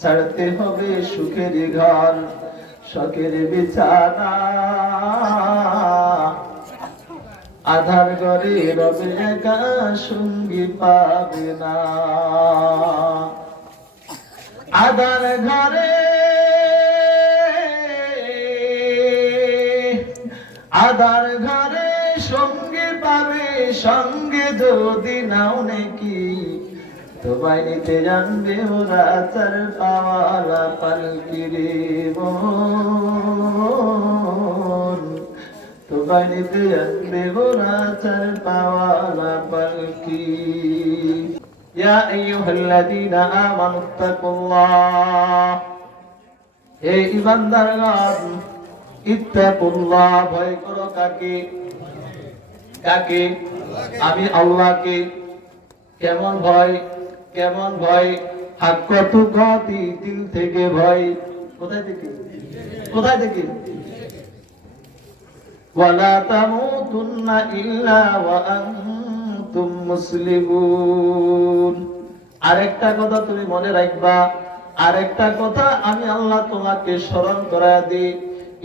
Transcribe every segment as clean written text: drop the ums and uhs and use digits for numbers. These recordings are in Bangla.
ছাড়তে হবে সুখের ঘর, শখের বিছানা। আধার ঘরে রবে একা, সঙ্গী পাবে না। আধার ঘরে, আধার ঘরে সঙ্গে পাবে, সঙ্গে যদি নাও নাকি তোমায় নিতে জানবে ওরা চার পাওয়ালা পালকি রে মন। তোমায় নিতে জানবে ওরা চার পাওয়ালা পালকি। ইয়া আইয়ুহাল্লাযীনা আমানুত্তাকুল্লাহ, হে ঈমানদারগণ, ইত্তাকুল্লাহ, ভয় করো কাকে? কাকে? আমি আল্লাহকে। কেমন ভয়? কেমন ভয়? হাক্কাত তুকাতি, দিল থেকে ভয়। কোথায় থেকে? কোথায় থেকে? ওয়ালা তামুতুন্না ইল্লা ওয়া আনতুম মুসলিমুন। আরেকটা কথা তুমি মনে রাখবা, আরেকটা কথা আমি আল্লাহ তোমাকে স্মরণ করায় দিই,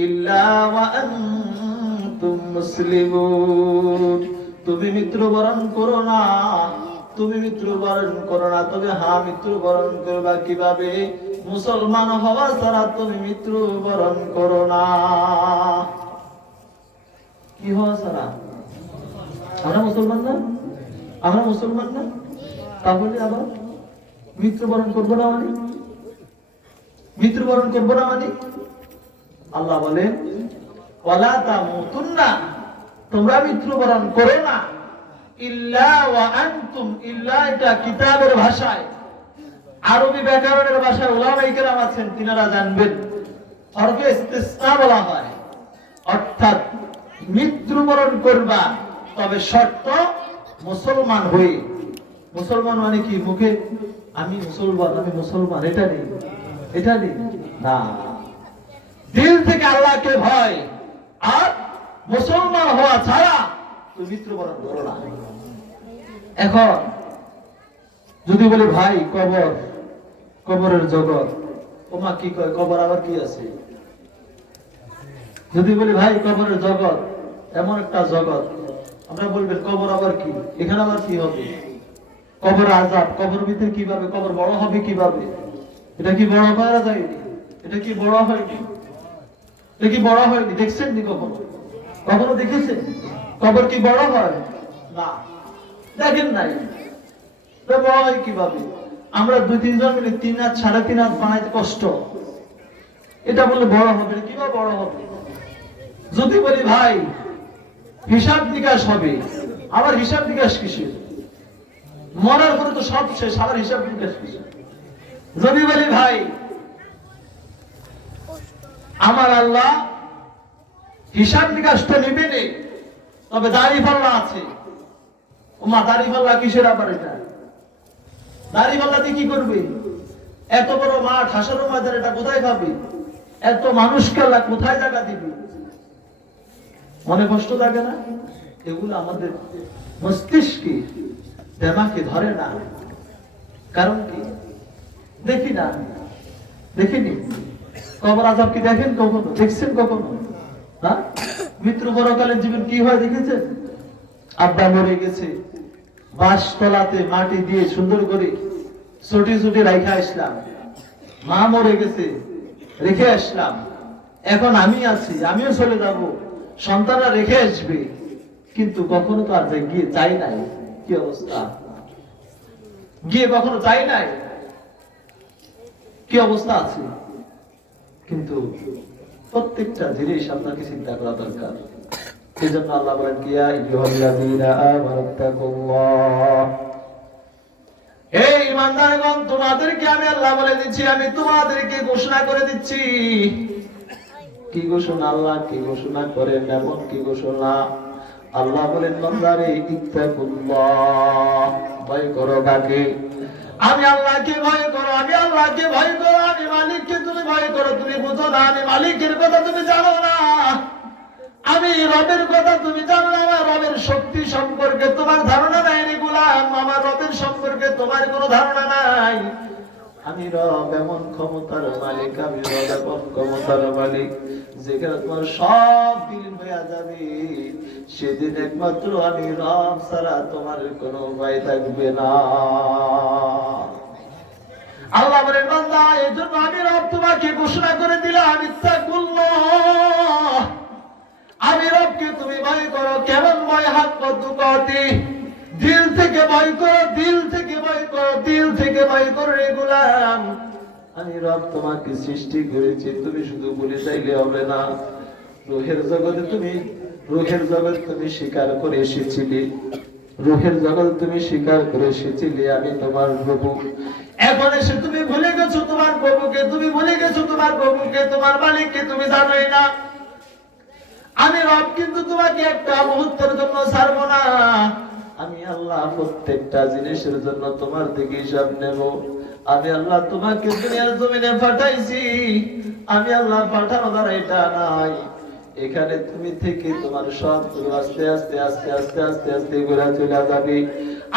ইল্লা ওয়া আনতুম মুসলিমুন। তুমি মৃত্যুবরণ করো না, তুমি মৃত্যুবরণ করো না। তবে হ্যাঁ, মৃত্যুবরণ করবা কিভাবে? মুসলমান হওয়া ছাড়া তুমি মৃত্যুবরণ করো না। কি হওয়া ছাড়া? আমরা মুসলমান না? আমরা মুসলমান না? তাহলে আবার মৃত্যুবরণ করবো না মানে? মৃত্যুবরণ করবো না মানে? আল্লাহ বলেন ওয়ালা তামুতুন্না, তোমরা মৃত্যুবরণ করো না, ইল্লা ওয়া আনতুম। ইল্লা এটা কিতাবের ভাষায়, আরবি ব্যাকরণের ভাষায় উলামায়ে কেরাম আছেন, তিনারা জানবেন, হরফে ইস্তিসনা বলা হয়। অর্থাৎ মৃত্যুবরণ করবা, তবে শর্ত মুসলমান হয়ে। মুসলমান মানে কি? মুখে আমি মুসলমান, আমি মুসলমান, এটা নেই, এটা নেই না। দিল থেকে আল্লাহকে ভয় আর মুসলমান হওয়া ছাড়া তুমি মৃত্যুবরণ করো না। এখন যদি বলি ভাই কবর, কবরের জগৎ, ওমা কি কয় কবর আবার কি আছে? যদি বলি ভাই কবরের জগৎ এমন একটা জগৎ, আমরা বলবেন কবর আবার কি? এখানে আবার কি হবে? কবর আযাব, কবর ভিতরে কিভাবে? কবর বড় হবে কিভাবে? এটা কি বড় করা যায়নি? এটা কি বড় হয়নি? এটা কি বড় হয়নি? দেখছেন নি কখনো? কখনো দেখেছেন কবর কি বড় হয়? না, দেখেন নাই। বড় হয় কিভাবে? আমরা 2-3 জন মিলে 3 হাত 3.5 হাত বানাইতে কষ্ট, এটা বললে বড় হবে? কিভাবে বড় হবে? যদি বলি ভাই হিসাব নিকাশ হবে, আবার হিসাব নিকাশ কিসের? মরার পরে তো সব শেষ, আবার হিসাব নিকাশ কিসের? যদি বলি ভাই আমার আল্লাহ হিসাব নিকাশ তো নেবেন, তবে দাড়ি পাল্লা আছে, ওমা দাড়ি পাল্লা কিসের আবার? এটা দাড়ি পাল্লা দিয়ে কি করবে? এত বড় মাঠ, হাসরের ময়দান, এটা কোথায় পাবে? এত মানুষকে আল্লাহ কোথায় জায়গা দিবে? মনে কষ্ট লাগে না? এগুলো আমাদের মস্তিষ্কে, দেমাকে ধরে না। কারণ কি? দেখি না, দেখিনি। কবর আযাব কি দেখেন কখনো? দেখছেন কখনো? না। মৃত্যু পরকালীন জীবন কি হয় দেখেছেন? আব্বা মরে গেছে, বাঁশতলাতে মাটি দিয়ে সুন্দর করে ছুটি ছুটি রাইখা আসলাম। মা মরে গেছে, রেখে আসলাম। এখন আমি আছি, আমিও চলে যাব, সন্তানরা রেখে আসবে, কিন্তু কখনো তো আর গিয়ে চাই নাই। কি অবস্থা? গিয়ে কখনো চাই নাই, কি অবস্থা আছে? কিন্তু প্রত্যেকটা জিনিস আপনাকে চিন্তা করা দরকার। এই জন্য আল্লাহ বলেন ইয়া আইয়ুহাল্লাযীনা আমানুত্তাকুল্লাহ, হে ঈমানদারগণ, তোমাদেরকে আমি আল্লাহ বলে দিচ্ছি, আমি তোমাদেরকে ঘোষণা করে দিচ্ছি। কি ঘোষণা? আল্লাহ কি ঘোষণা করেন? এমন কি ঘোষণা? আল্লাহ বলেন বান্দারে ইত্তাকুল্লাহ, ভয় করো কাকে? আমি আল্লাহকে ভয় করো, আমি আল্লাহকে ভয় করো। আমি মালিককে তুমি ভয় করো, তুমি বুঝো না। আমি মালিকের কথা তুমি জানো না, আমি রবের কথা তুমি জানো না। আমার রবের শক্তি সম্পর্কে তোমার ধারণা নাই রে গোলাম, আমার রবের সম্পর্কে তোমার কোনো ধারণা নাই। আমি রব এমন ক্ষমতার মালিক, আমি রব এমন ক্ষমতার মালিক, যেখানে তোমার সব বিলীন হয়ে যাবে, সেদিন একমাত্র আমি রব ছাড়া তোমার কোনো উপায় থাকবে না। আল্লাহ বলেন, বান্দা, এই জন্য আমি রব তোমাকে ঘোষণা করে দিলাম, ইত্তাকুল্লাহ, আমি রবকে তুমি ভয় করো। কেমন ভয়? হাক্কা তুকাতি, দিল থেকে ভয় করো, দিল থেকে ভয় করো, দিল থেকে ভয় করো রে গোলাম। আমি রব তোমাকে সৃষ্টি করেছি, তুমি শুধু বলে চাইলে হবে না। রুহের জগতে তুমি স্বীকার করে এসেছিলে, রুহের জগৎ তুমি স্বীকার করে এসেছিলে আমি তোমার প্রভু। এখন এসে তুমি ভুলে গেছো তোমার প্রভুকে, তুমি ভুলে গেছো তোমার প্রভুকে, তোমার মালিককে তুমি জানোই না। আমি রব কিন্তু তোমাকে একটা মুহূর্তের জন্য ছাড়বো না। আমি আল্লাহ প্রত্যেকটা জিনিসের জন্য তোমার থেকে হিসাব নেব। আমি আল্লাহ তোমাকে দুনিয়ার জমিনে পাঠাইছি, আমি আল্লাহ পাঠানো দ্বারা এটা নাই। এখানে তুমি থেকে তোমার সব আস্তে আস্তে আস্তে আস্তে আস্তে আস্তে ঘুরে চলে যাবে।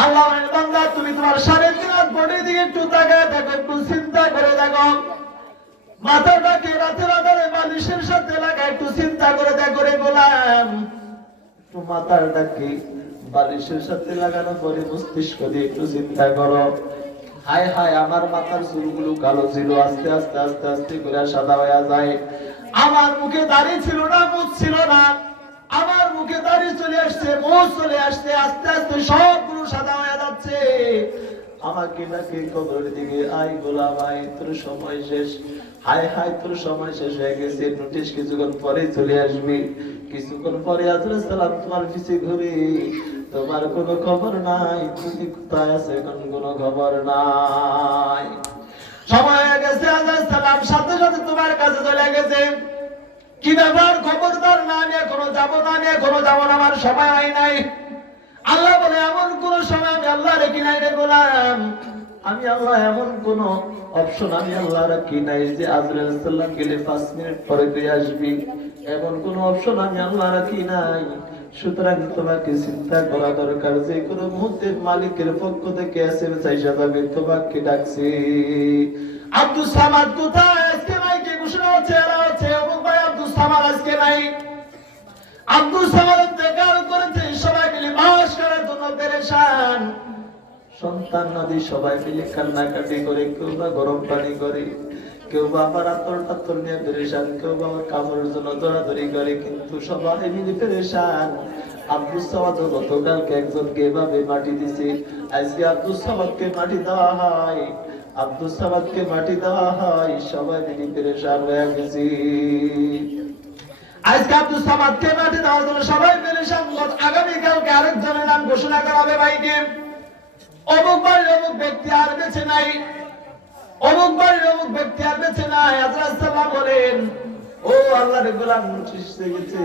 আল্লাহ বান্দা, তুমি তোমার 3.5 হাত বডি দিয়ে একটু তাকায় দেখো, একটু চিন্তা করে দেখো। মাথাটাকে রাতের আধারে বালিশের সাথে লাগা, একটু চিন্তা করে দেখো রে গোলাম। একটু মাথাটাকে বালিশের সাথে লাগানো পরে মস্তিষ্ক দিয়ে একটু চিন্তা করো। হায় হায়, আমার মাথার চুলগুলো কালো ছিল, আস্তে আস্তে আস্তে আস্তে করে সাদা হয়ে যায়। আমার মুখে দাড়ি ছিল না, মুখ ছিল না, আমার মুখে দাড়ি চলে আসছে, মুখ চলে আসছে, আস্তে আস্তে সবগুলো সাদা হয়ে যাচ্ছে। আমাকে নাকি কবরের দিকে, আই গোলাম আই, তোর সময় শেষ। হায় হায়, তোর সময় শেষ হয়ে গেছে, নোটিশ কিছুক্ষণ পরে চলে আসবি। কিছুক্ষণ পরে আজরাইল সালাম তোমার পিছে ঘুরে, তোমার কোনো খবর নাই, তুমি কোথায় আছো এখন কোনো খবর নাই। সময় হয়ে গেছে, আজরাইল সালাম সাথে সাথে তোমার কাছে চলে গেছে। কি ব্যাপার? খবরদার না, আমি এখনো যাবো না, আমি এখনো যাবো না, আমার সময় হয় নাই। আল্লাহ বলে, এমন কোন সময় আমি আল্লাহ রেখি নাই রে গোলাম। আমি আল্লাহ এমন কোন অপশন আমি আল্লাহ রাখি নাই যে আজরাইল সালাম গেলে 5 মিনিট পরে তুই আসবি, এমন কোন অপশন আমি আল্লাহ রাখি নাই। সুতরাং তোমাকে চিন্তা করা দরকার, যে কোনো মুহূর্তে মালিকের পক্ষ থেকে এসএমএস আইসা যাবে, তোমাকে ডাকছে। আব্দুস সামাদ কোথায়? আজকে মাইকে ঘোষণা হচ্ছে, এরা হচ্ছে অমুক ভাই আব্দুস সামাদ আজকে নাই। আব্দুস সামাদ বেকার করেছে, সবাই মিলে মাস করার জন্য পেরেশান। সন্তান নদী সবাই মিলে কান্নাকাটি করে, কেউ বা গরম পানি করে, কেউ বা আবার আতর নিয়ে পেরেশান, কেউ বা কাপড়ের জন্য দৌড়াদৌড়ি করে, কিন্তু সবাই মিলে পেরেশান। আব্দুস সামাদ গতকালকে একজনকে এভাবে মাটি দিছে, আজকে আব্দুস সামাদকে মাটি দেওয়া হয়, আব্দুস সামাদকে মাটি দেওয়া হয়, সবাই মিলে পেরেশান হয়ে গেছে। আজকে আব্দুস সামাদকে মাটি দেওয়ার জন্য সবাই পেরেশান। আগামীকালকে আরেকজনের নাম ঘোষণা করা হবে, ভাইকে অমুক বাড়ির অমুক ব্যক্তি আর বেঁচে নাই, অমুক বাড়ির অমুক ব্যক্তি আর বেঁচে নাই। আজরাইল সালাম বলেন, ও আল্লাহর গোলাম, নোটিশ হয়ে গেছে,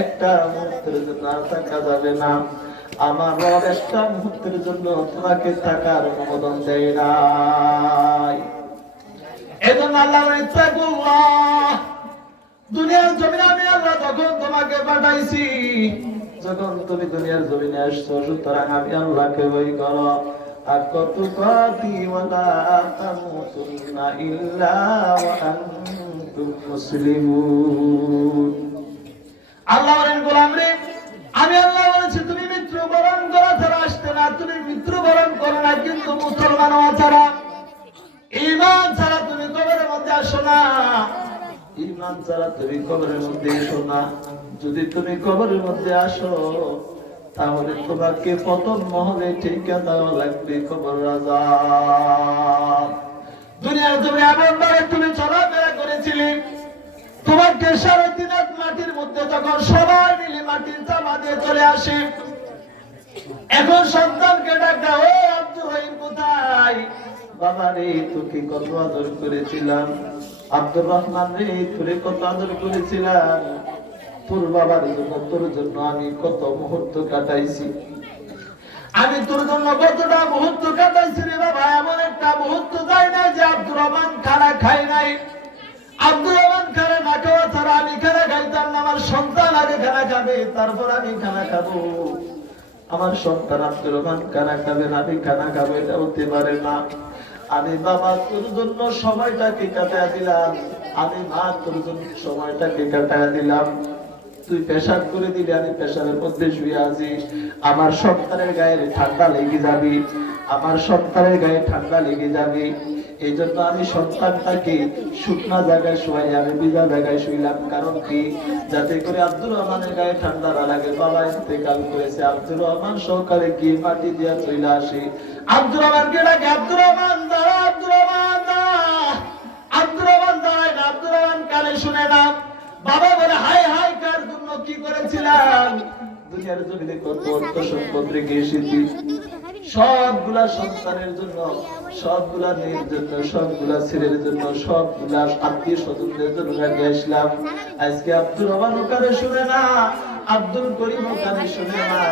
একটা মুহূর্তের জন্য আর থাকা যাবে না। আমার রব একটা মুহূর্তের জন্য তোমাকে থাকার অনুমোদন দেয় নাই। এজন্য আল্লাহ বলেন, ইত্তাকুল্লাহ, দুনিয়ার জমিনে আমি আল্লাহ তখন তোমাকে পাঠাইছি, যখন তুমি দুনিয়ার জমিনে আসছো, সুতরাং আমি আল্লাহকে ভয় করো। আর কত কাতি ওয়ালা তামুতুন্না ইল্লা ওয়া আনতুম মুসলিমুন। আল্লাহ বলেন, গোলাম রে, আমি আল্লাহ বলেছি তুমি মৃত্যুবরণ করা ছাড়া আসতে না, তুমি মৃত্যুবরণ করো না, কিন্তু মুসলমান হওয়া ছাড়া, ঈমান ছাড়া তুমি কবরের মধ্যে আসো না, ঈমান ছাড়া তুমি কবরের মধ্যে এসো না। যদি তুমি কবরের মধ্যে আসো, তাহলে তোমাকে প্রথম মহলে ঠিকা দেওয়া লাগবে কবর আযাব। দুনিয়ার জমিনে এমন ভাবে তুমি চলাফেরা করেছিলে, তোমাকে 3.5 হাত মাটির মধ্যে যখন সবাই মিলে মাটির চাপা দিয়ে চলে আসে, এখন সন্তানকে ডাক দাও, ও আব্দুর রহিম কোথায়? বাবা রে, তোকে কত আদর করেছিলাম, আব্দুর রহমান রে, তোরে কত আদর করেছিলাম, তোর বাবার জন্য, তোর জন্য আমি কত মুহূর্ত কাটাইছি, আমি তোর জন্য কতটা মুহূর্ত কাটাইছি রে বাবা। এমন একটা মুহূর্ত যায় না যে আব্দুর রহমান খানা খায় নাই। আব্দুর রহমান খানা না খাওয়া ছাড়া আমি খানা খাইতাম না। আমার সন্তান আগে খানা খাবে, তারপর আমি খানা খাবো। আমার সন্তান আব্দুর রহমান খানা খাবে না, আমি খানা খাবো, এটা হতে পারে না। আমি বাবা তোর জন্য সময়টাকে কাটায় দিলাম, আমি মা তোর জন্য সময়টাকে কাটায় দিলাম। তুই পেশাব করে দিলে আমি পেশাবের মধ্যে শুয়ে আছি, আমার সন্তানের গায়ে ঠান্ডা লেগে যাবি, আমার সন্তানের গায়ে ঠান্ডা লেগে যাবে। এই জন্য আমি সন্তানটাকে শুকনা জায়গায় শুয়াই, আমি ভিজা জায়গায় শুইলাম। কারণ কি, যাতে করে আব্দুর রহমানের গায়ে ঠান্ডা না লাগে। বাবা ইন্তেকাল করেছে, আব্দুর রহমান সহকারে গিয়ে মাটি দিয়া চলে আসে। আব্দুর রহমানকে ডাকে, আব্দুর রহমান দাঁড়া, আব্দুর রহমান দাঁড়া। আব্দুর রহমান দাঁড়ায় না, আব্দুর রহমান কানে শুনে না। বাবা বলে, হাই হাই, কার জন্য কি করেছিলাম? দুনিয়ার জমিনে কত অর্থ সম্পদ রেখে এসেছি, সবগুলা সন্তানের জন্য, সবগুলা মেয়ের জন্য, সবগুলা ছেলের জন্য, সবগুলা আত্মীয় স্বজনদের জন্য রেখে আসলাম। আজকে আব্দুর রহমান কানে শুনে না, আব্দুল করিম কানে শুনে না,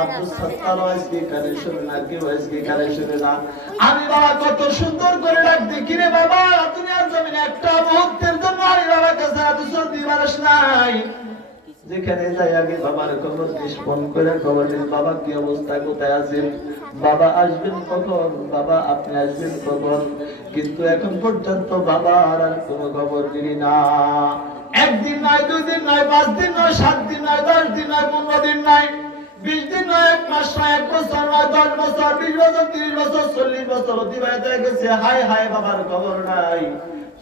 আব্দুল সত্তার আজকে কানে শুনে না, কেউ আজকে কানে শুনে না। আমি বাবা কত সুন্দর করে ডাকতে, কিরে বাবা দুনিয়ার জমিনে একটা মুহূর্তের জন্য আমি বাবার কাছে এত সর্দি মানুষ নাই। যেখানে যাই আগে বাবার খবর নিস, ফোন করে খবর নিস, বাবা কি অবস্থা, কোথায় আছেন, বাবা আসবেন কখন, বাবা আপনি আসবেন কখন। কিন্তু এখন পর্যন্ত বাবা আর কোনো খবর দিলি না। একদিন নয়, 2 দিন নয়, 5 দিন নয়, 7 দিন নয়, 10 দিন নয়, 15 দিন নয়, 20 দিন নয়, 1 মাস নয়, 1 বছর নয়, 10 বছর, 20 বছর, 30 বছর, 40 বছর অতিবাহিত হয়ে গেছে। হায় হায়, বাবার খবর নাই।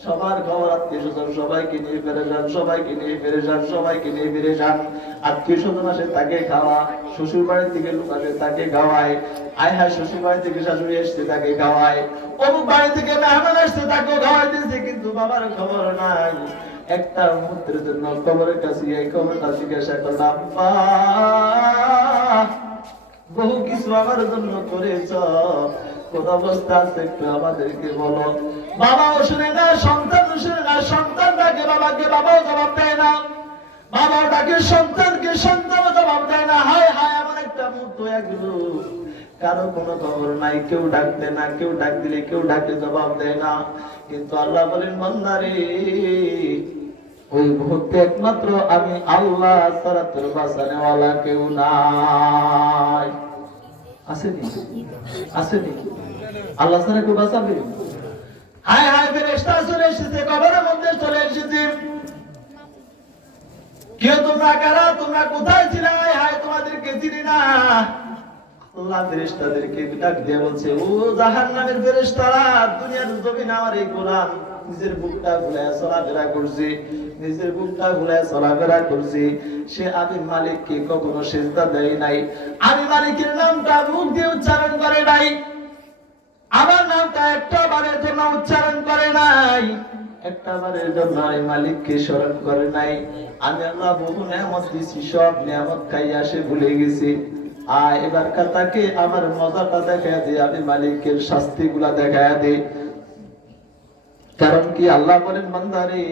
সবার খবর, আত্মীয় স্বজন সবাইকে নিয়ে পেরেশান, সবাইকে নিয়ে পেরেশান, সবাইকে নিয়ে পেরেশান। আত্মীয় স্বজন আসে তাকে খাওয়া, শ্বশুর বাড়ি থেকে লোক আসে তাকে খাওয়ায়, আয় হায় শ্বশুর বাড়ি থেকে শাশুড়ি আসছে তাকে খাওয়ায়, অমুক বাড়ি থেকে মেহমান আসছে তাকেও খাওয়াই দিয়েছে, কিন্তু বাবার খবর নাই। একটা মুহূর্তের জন্য কবরের কাছে এই খবরটা জিজ্ঞাসা করলাম, বহু কিছু আমার জন্য করেছ, কোন অবস্থা আছে একটু আমাদেরকে বলো। বাবাও শুনে না, সন্তানও শুনে না, সন্তান ডাকে বাবাকে, বাবাও জবাব দেয় না, বাবাও ডাকে সন্তানকে, সন্তানও জবাব দেয় না। হায় হায়, এমন একটা মুহূর্ত হয়ে গেল, কারো কোনো খবর নাই, কেউ ডাকবে না, কেউ ডাক দিলে, কেউ ডাকলে জবাব দেয় না। কিন্তু আল্লাহ বলেন, বান্দারে ওই মুহূর্তে একমাত্র আমি আল্লাহ ছাড়া তোর বাঁচানেওয়ালা কেউ নাই। আসেনি? আসেনি? আল্লাহ ছাড়া কেউ বাঁচাবে? হায় হায়, ফেরেশতা চলে এসেছে, কবরের মধ্যে চলে এসেছে। কেউ তোমরা কারা, তোমরা কোথায় ছিলে? হায় হায়, তোমাদেরকে চিনি না। আল্লাহ ফেরেশতাদেরকে ডাক দিয়ে বলছে, ও জাহান্নামের ফেরেশতারা, দুনিয়ার জমিনে আমার এই গোলাম নিজের বুকটা ভুলায় চলাফেরা করছে, নিজের বুকটা ভুলায় চলাফেরা করছে। সে আমি মালিককে কখনো সিজদা দেয় নাই, আমি মালিকের নামটা মুখ দিয়ে উচ্চারণ করে নাই, আমার নামটা একটা বারের জন্য উচ্চারণ করে নাই, একটা বারের জন্য আমি মালিককে স্মরণ করে নাই। আমি আল্লাহ বহু নিয়ামত দিছি, সব নিয়ামত খাইয়া সে ভুলে গেছি। এবার তাকে আমার মজাটা দেখায় দিই, আমি মালিকের শাস্তি গুলা দেখায় দিই। কারণ কি, আল্লাহ বলেন, বান্দারে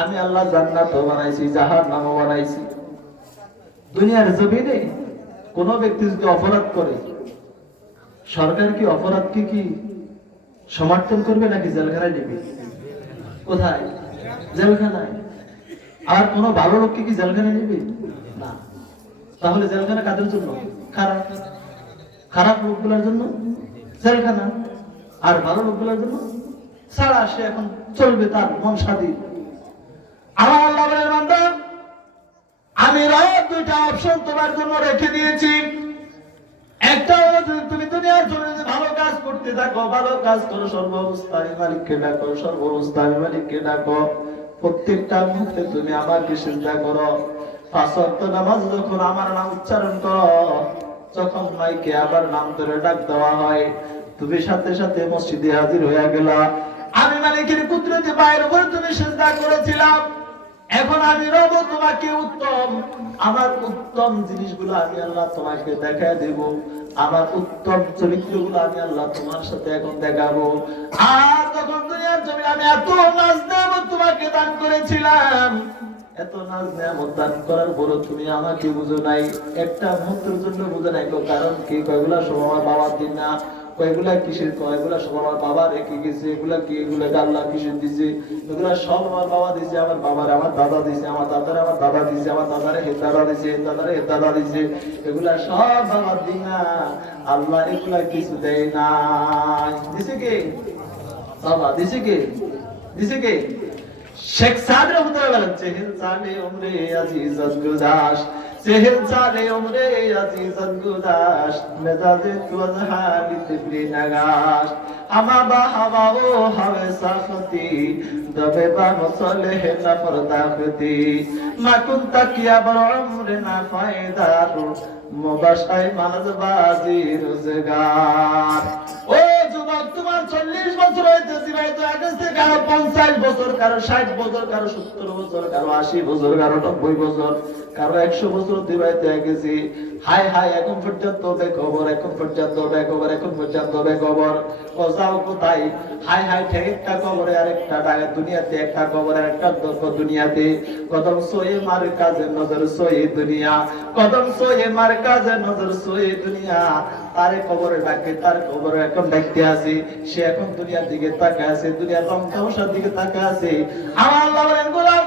আমি আল্লাহ জান্নাতও বানাইছি, জাহান্নামও বানাইছি। দুনিয়ার জমিনে কোন ব্যক্তি যদি অপরাধ করে, সরকার কি অপরাধকে কি সমর্থন করবে নাকি জেলখানায় নেবে? কোথায়? জেলখানায়। আর কোন ভালো লোককে কি জেলখানায় নেবে না? তাহলে জেলখানা কাদের জন্য? খারাপ খারাপ লোকগুলোর জন্য জেলখানা, আর ভালো লোকগুলোর জন্য ছাড়া। সে এখন চলবে তার মন স্বাধীন। আমার আল্লাহ বলেন, বান্দা আমি রাত 2টা অপশন তোমার জন্য রেখে দিয়েছি। একটা হলো, তুমি দুনিয়ার জন্য ভালো কাজ করতে থাকো, ভালো কাজ করো, সর্ব অবস্থায় মালিককে ডাকো, সর্ব অবস্থায় মালিককে ডাকো, প্রত্যেকটা মুহূর্তে তুমি আমাকে সিজদা করো। 5 ওয়াক্ত নামাজ যখন আমার নাম উচ্চারণ করো, যখন মাইকে আবার নাম ধরে ডাক দেওয়া হয়, তুমি সাথে সাথে মসজিদে হাজির হয়ে গেলা। আমি মালিকের কুদরতি পায়ের উপর তুমি সিজদা করেছিলাম। এখন আমি রব তোমাকে উত্তম, আমার উত্তম জিনিসগুলো আমি আল্লাহ তোমাকে দেখায় দেব, আমার উত্তম চরিত্রগুলো আমি আল্লাহ তোমার সাথে এখন দেখাবো। আর তখন দুনিয়ার জমিনে আমি এত নাজ নেয়ামত তোমাকে দান করেছিলাম, এত নাজ নেয়ামত দান করার পরও তুমি আমাকে বুঝো নাই, একটা মুহূর্তের জন্য বুঝো নাই। কারণ কি, কয়গুলা সময় বাবার দিন না, এগুলা কিসের কয়? এগুলা সব আমার বাবা রেখে গেছে। এগুলা কি? এগুলা আল্লাহ কিসের দিছে? এগুলা সব আমার বাবা দিছে, আমার বাবার আমার দাদা দিছে, আমার দাদারে আমার দাদা দিছে, আমার দাদারে হে দাদা দিছে, দাদারে হে দাদা দিছে। এগুলা সব বাবার দিন না, আল্লাহ এগুলা কিছু দেয় নাই। দিছে কে? বাবা দিছে কে? দিছে কে? শেখ সাদ রহমাতুল্লাহ বলেন, চেহেল সালে উমরে আজিজাত গুদাস, চেহেল সালে উমরে আজিজাত গুদাস, মেজাজে তুজ হালিত প্রি নগাস, আমা বা হাওয়া ও হাওয়ে সাখতি, দবে বা মসলে হে না পরদাখতি, মা কুনতা কিয়া বর উমরে না ফায়দারু, মুবাশাই মানজবাজি রোজগার। ও যুবক, তোমার 40 বছর হইতেছে, ভাই তো আগে থেকে কারো 50 বছর, কারো 60 বছর, কারো 70 বছর, কারো 80 বছর, কারো 90 বছর, কারো 100 বছর অতিবাহিত হয়ে গেছে। হাই হাই, এখন পর্যন্ত বেখবর, এখন পর্যন্ত বেখবর, এখন পর্যন্ত বেখবর। ও যাও কোথায়? হাই হাই, ঠিক একটা কবরে আরেকটা ডাকে দুনিয়াতে, একটা কবরে আরেকটা দুনিয়াতে। কদম সোয়ে মার কাজে নজর সোয়ে দুনিয়া, কদম সোয়ে মার কাজে নজর সোয়ে দুনিয়া। তারে কবরে ডাকে, তার কবরে এখন দেখতে আছে, সে এখন দুনিয়ার দিকে তাকায় আছে, দুনিয়ার রং তামাশার দিকে তাকায় আছে। আমার আল্লাহ বলেন, গোলাম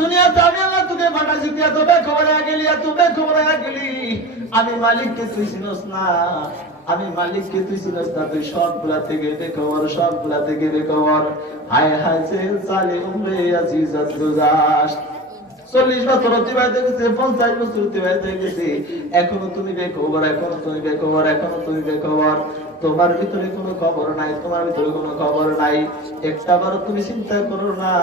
দুনিয়াতে আমি আল্লাহ তোকে পাঠাইছি, তুই এত বেখবরে গেলি, এত বেখবরে গেলি। আমি মালিককে তুই চিনস না, আমি মালিককে তুই চিনস না, তুই সবগুলা থেকে বেখবর, সবগুলা থেকে বেখবর। হায় হায় চেল চালে উমরে আজিজাত গুজাস। 40 বছর অতিবাহিত হয়েছে, 50 বছর অতিবাহিত হয়ে গেছে, এখনো তুমি বেখবর, এখনো তুমি বেখবর, এখনো তুমি বেখবর। তোমার ভিতরে কোনো খবর নাই, তোমার ভিতরে কোনো খবর নাই। একটাবার তুমি চিন্তা করো না,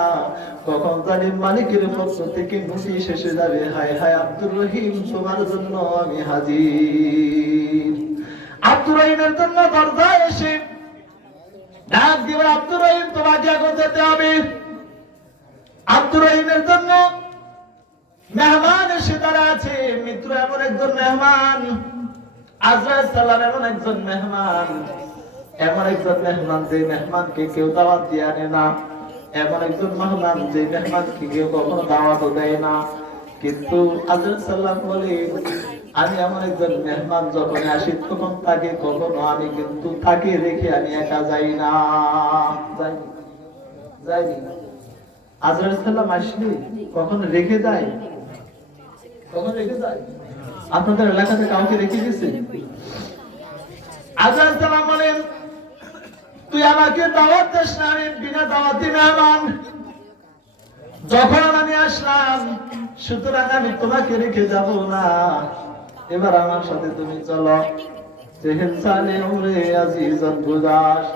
কখন জানি মালিকের পক্ষ থেকে নোটিশ এসে যাবে, হায় হায় আব্দুর রহিম তোমার জন্য আমি হাজির। আব্দুর রহিমের জন্য দরজায় এসে ডাক দিবে, আব্দুর রহিম তোমাকে এখন যেতে হবে। আব্দুর রহিমের জন্য মেহমান এসে তারা আছে, মিত্র এমন একজন মেহমান, আজরাইল সালাম এমন একজন মেহমান, এমন একজন মেহমান যে মেহমানকে কেউ দাওয়াত দিয়ে আনে না, এমন একজন মেহমান যে মেহমানকে কেউ কখনো দাওয়াতও দেয় না। কিন্তু আজরাইল সালাম বলে, আমি এমন একজন মেহমান যখন আসি তখন তাকে কখনো আমি কিন্তু তাকে রেখে আমি একা যাই না। যাইনি আজরাইল সালাম আসলে কখনো রেখে যায়? কখন রেখে যায়? আপনাদের এলাকাতে কাউকে রেখে গেছে? আজরাইল সালাম বলেন, তুই আমাকে দাওয়াত দিস না, আমি বিনা দাওয়াতি মেহমান, যখন আমি আসলাম, সুতরাং আমি তোমাকে রেখে যাব না, এবার আমার সাথে তুমি চলো। চেহেল সালে উমরে আজিজাত গুজাস,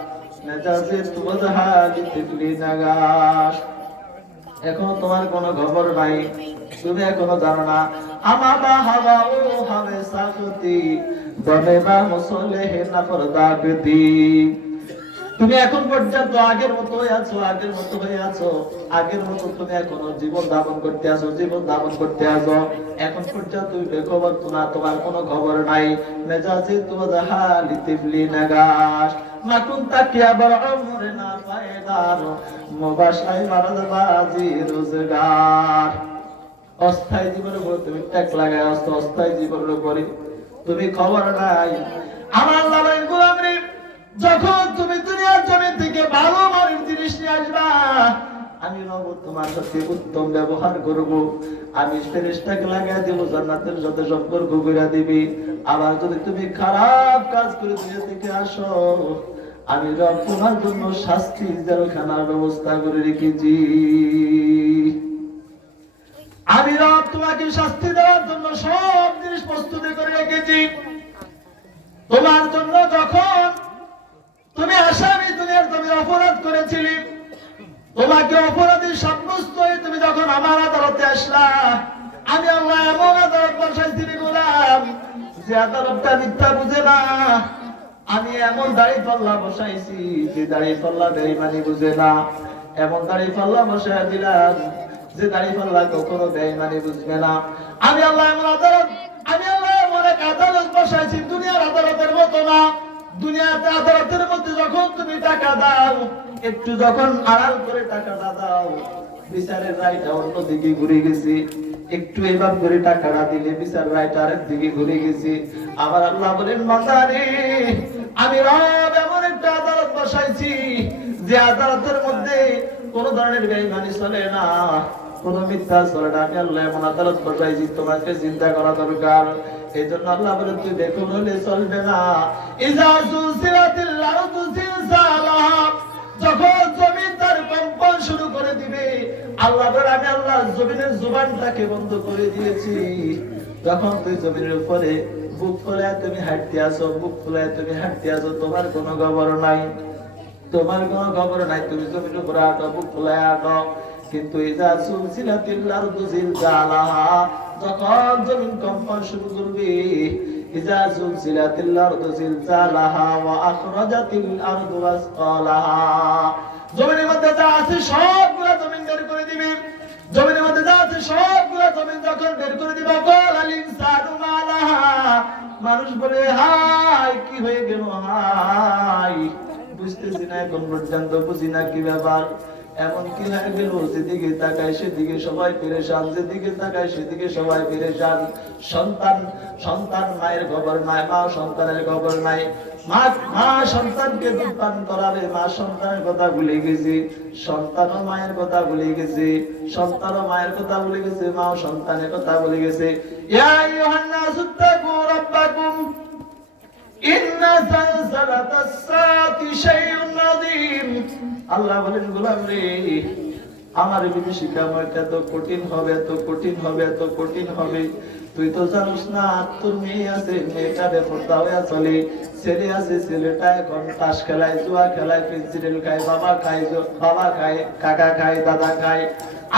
মেজাজে তুজ হালিত প্রি নগাস। এখনো তোমার কোনো খবর নাই, তুমি এখনো জানো না। আমা বা হাওয়া ও হাওয়ে সাখতি, দবে বা মুসলে হে না পরদাখতি। তুমি এখন পর্যন্ত আগের মতো হয়ে আছো, আগের মতো হয়ে আছো, আগের মতো তুমি এখনো জীবন ধারণ করতে আছো, জীবন ধারণ করতে আছো। এখন পর্যন্ত তুমি বেখবর, তোমার কোনো খবর নাই। মেজাজে তুজ হালিত প্রি নগাস, মা কুনতা কিয়া বর উমরে না ফায়দার, মুবাশাই মারজবাজি রোজগার। অস্থায়ী জীবনের উপর তুমি ট্যাগ লাগায় আসছো, অস্থায়ী জীবনের উপরে তুমি খবর নাই। আমার আল্লাহ বলেন, গোলাম রে, যখন তুমি দুনিয়ার জমি থেকে ভালো মানের জিনিস নিয়ে আসবা, আমি রব তোমার সাথে উত্তম ব্যবহার করব, আমি ফেরেশতাকে লাগায় দেব, জান্নাতের সাথে সম্পর্ক করে দিবি। আবার যদি তুমি খারাপ কাজ করে দুনিয়া থেকে আসো, আমি রব তোমার জন্য শাস্তি জেলখানার ব্যবস্থা করে রেখেছি। আমি রব তোমাকে শাস্তি দেওয়ার জন্য সব জিনিস প্রস্তুতি করে রেখেছি। তোমার জন্য যখন তুমি আসামি দুনিয়ার তুমি অপরাধ করেছিলি, তোমাকে অপরাধী সাব্যস্ত হয়ে তুমি যখন আমার আদালতে আসলা, আমি আল্লাহ এমন আদালত বসাইছি গোলাম, যে আদালতটা মিথ্যা বুঝে না। আমি এমন দাঁড়িয়ে পাল্লা বসাইছি যে দাঁড়িয়ে পাল্লা বেঈমানি বুঝে না। এমন দাঁড়িয়ে পাল্লা বসাই দিলাম যে দাঁড়িয়ে পাল্লা কখনো বেঈমানি বুঝবে না। আমি আল্লাহ এমন আদালত, আমি আল্লাহ এমন এক আদালত বসাইছি, দুনিয়ার আদালতের মতো না। দুনিয়াতে আদালতের মধ্যে যখন তুমি টাকা দাও, একটু যখন আড়াল করে টাকাটা দাও, বিচারের রায়টা অন্যদিকে ঘুরে গেছে। একটু এবার করে টাকাটা দিলে বিচার রাইট আরেক দিকে ঘুরে গেছে। আবার আল্লাহ বলেন মাতারে আমি রব এমন একটা আদালত বসাইছি যে আদালতের মধ্যে কোন ধরনের বেঈমানি চলে না, কোন মিথ্যা চলে না। আমি আল্লাহ এমন আদালত বসাইছি, তোমাকে চিন্তা করা দরকার। এই জন্য আল্লাহ বলেন তুই বেকুল হলে চলবে না। ইজা জুলসিলাতিল আরদু জিলজালাহা, যখন জমিন তার কম্পন শুরু করে দিবে, আল্লাহ বলে আমি আল্লাহ জমিনের জুবানটাকে বন্ধ করে দিয়েছি। যখন তুই জমিনের উপরে বুক ফুলায় তুমি হাঁটতে আসো, বুক ফুলায় তুমি হাঁটতে আসো, তোমার কোনো খবর নাই, তোমার কোনো খবর নাই, তুমি জমিনের উপরে হাঁটো, বুক ফুলায় হাঁটো। কিন্তু ইজা সুলসিলাতিল আরদু জিলজালাহা, যখন জমিন কম্পন শুরু করবে, ইজা সুলসিলাতিল আরদু জিলজালাহা ওয়া আখরাজাতিল আরদু আসকালাহা, জমিনের মধ্যে যা আছে সবগুলো জমিন বের করে দিবে। জমিনের মধ্যে যা আছে সবগুলো জমিন যখন বের করে দিবে, ক্বাল আল ইনসানু মা লাহা, মানুষ বলে হায় কি হয়ে গেল, হায় বুঝতেছি না, এখন পর্যন্ত বুঝি না কি ব্যাপার, এমন কি হয়ে গেল, যেদিকে তাকায় সেদিকে সবাই পেরেশান, যেদিকে তাকায় সেদিকে সবাই পেরেশান। সন্তান সন্তান মায়ের খবর নাই, মা সন্তানের খবর নাই। মা সন্তানকে দুধ পান করাবে, মা সন্তানের কথা ভুলে গেছে, সন্তানও মায়ের কথা ভুলে গেছে, সন্তানও মায়ের কথা ভুলে গেছে, মাও সন্তানের কথা ভুলে গেছে। ইয়া আইয়ুহান নাসু তাকু রাব্বাকুম ইন্না যালজালাতাস সাআতি শাইউন আযীম। আল্লাহ বলেন গোলাম রে, আমার বিদেশি কামাইটা এত কঠিন হবে, এত কঠিন হবে, এত কঠিন হবে। তুই তো জানিস না তোর মেয়ে আছে, মেয়েটা বেপরদা হয়ে চলে, ছেলে আছে, ছেলেটা এখন তাস খেলায়, জুয়া খেলায়, পেন্সিল খায়, বাবা খায়, কাকা খায়, দাদা খায়,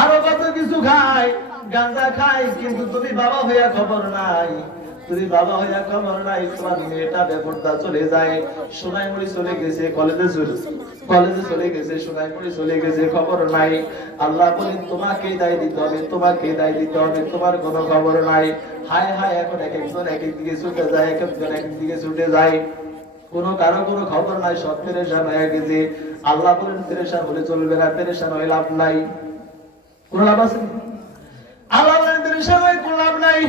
আরো কত কিছু খায়, গাঁজা খায়, কিন্তু তুমি বাবা হইয়া খবর নাই, তুমি বাবা হইয়া খবর নাই। তোমার মেয়েটা বেপরদা চলে যায়, সোনাইমুড়ি চলে গেছে, কলেজে চলে গেছে, সোনাইমুড়ি চলে গেছে, খবর নাই। আল্লাহ বলেন তোমাকে দায় দিতে হবে, তোমাকে দায় দিতে হবে, তোমার কোনো খবর নাই। হায় হায়, এখন এক একজন এক এক দিকে ছুটে যায়, এক একজন এক এক দিকে ছুটে যায়, কারো কোনো খবর নাই, সব পেরেশান হয়ে গেছে। আল্লাহ বলেন পেরেশান হলে চলবে না, পেরেশান হয়ে লাভ নাই, কোন লাভ আছে? আল্লাহ বলেন পেরেশান হয়ে কোন লাভ নাই,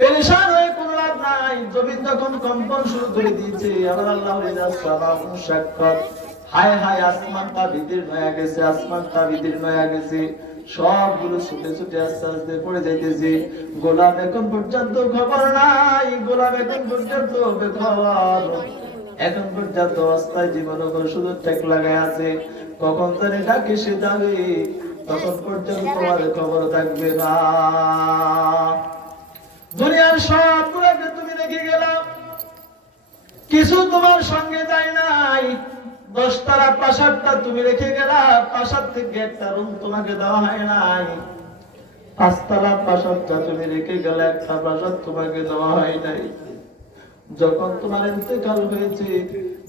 পেরেশান হয়ে কোন লাভ নাই। জমিন যখন কম্পন শুরু করে দিয়েছে, আবার আল্লাহ সাক্ষাৎ, হায় হায়, আসমানটা বিদীর্ণ হয়ে গেছে, আসমানটা বিদীর্ণ হয়ে গেছে, সবগুলো ছুটে ছুটে আস্তে আস্তে পড়ে যাইতেছে। গোলাম এখন পর্যন্ত খবর নাই, গোলাম এখন পর্যন্ত বেখবর, এখন পর্যন্ত অবস্থায় জীবন শুধু ঠেক লাগায় আছে। কখন তারে ডাকে সে যাবে, তখন পর্যন্ত তোমার খবর থাকবে না। দুনিয়ার সবগুলোকে তুমি রেখে গেলাম, কিছু তোমার সঙ্গে যায় নাই। 10 তলা প্রাসাদটা তুমি রেখে গেলা, প্রাসাদ থেকে একটা রুম তোমাকে দেওয়া হয় নাই। 5 তলা প্রাসাদটা তুমি রেখে গেলে, একটা প্রাসাদ তোমাকে দেওয়া হয় নাই। যখন তোমার ইন্তেকাল হয়েছে,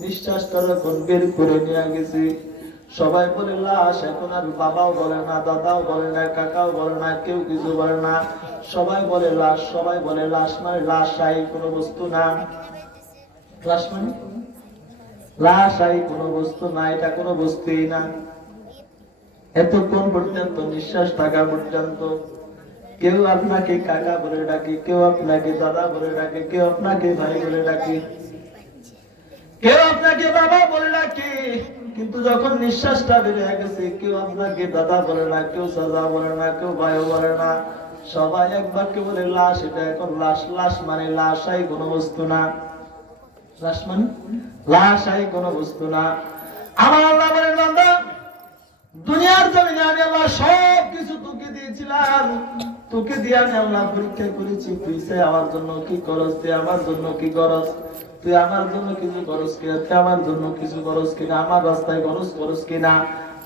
নিঃশ্বাসটা যখন বের করে নিয়ে গেছে, সবাই বলে লাশ, এখন আর বাবাও বলে না, দাদাও বলে না, কাকাও বলে না, কেউ কিছু বলে না, সবাই বলে লাশ, সবাই বলে লাশ মানে লাশাই কোনো বস্তু না। লাশ মানে লাশাই কোনো বস্তু না, এটা কোনো বস্তুই না। এতক্ষণ পর্যন্ত নিঃশ্বাস থাকা পর্যন্ত কেউ আপনাকে কাকা বলে ডাকে, কেউ আপনাকে দাদা বলে ডাকে, কেউ আপনাকে ভাই বলে ডাকে, কেউ আপনাকে বাবা বলে ডাকে। কিন্তু যখন নিঃশ্বাসটা বেরিয়ে গেছে, কেউ আপনাকে দাদা বলে না, কেউ চাচা বলে না, কেউ ভাই বলে না, সবাই একবার কে বলে লাশ। এটা এখন লাশ, লাশ মানে লাশাই কোনো বস্তু না, লাশ মানে লাশাই কোনো বস্তু না। আমার আল্লাহ বলেন বান্দা, দুনিয়ার জমিনে আমি আল্লাহ সব কিছু তোকে দিয়েছিলাম, তোকে দিয়ে আমি আল্লাহ পরীক্ষা করেছি, তুই আমার জন্য কি করস, তুই আমার জন্য কি করস, তুই আমার জন্য কিছু করস কিনা, তুই আমার জন্য কিছু করস কিনা, আমার রাস্তায় খরচ করস কিনা,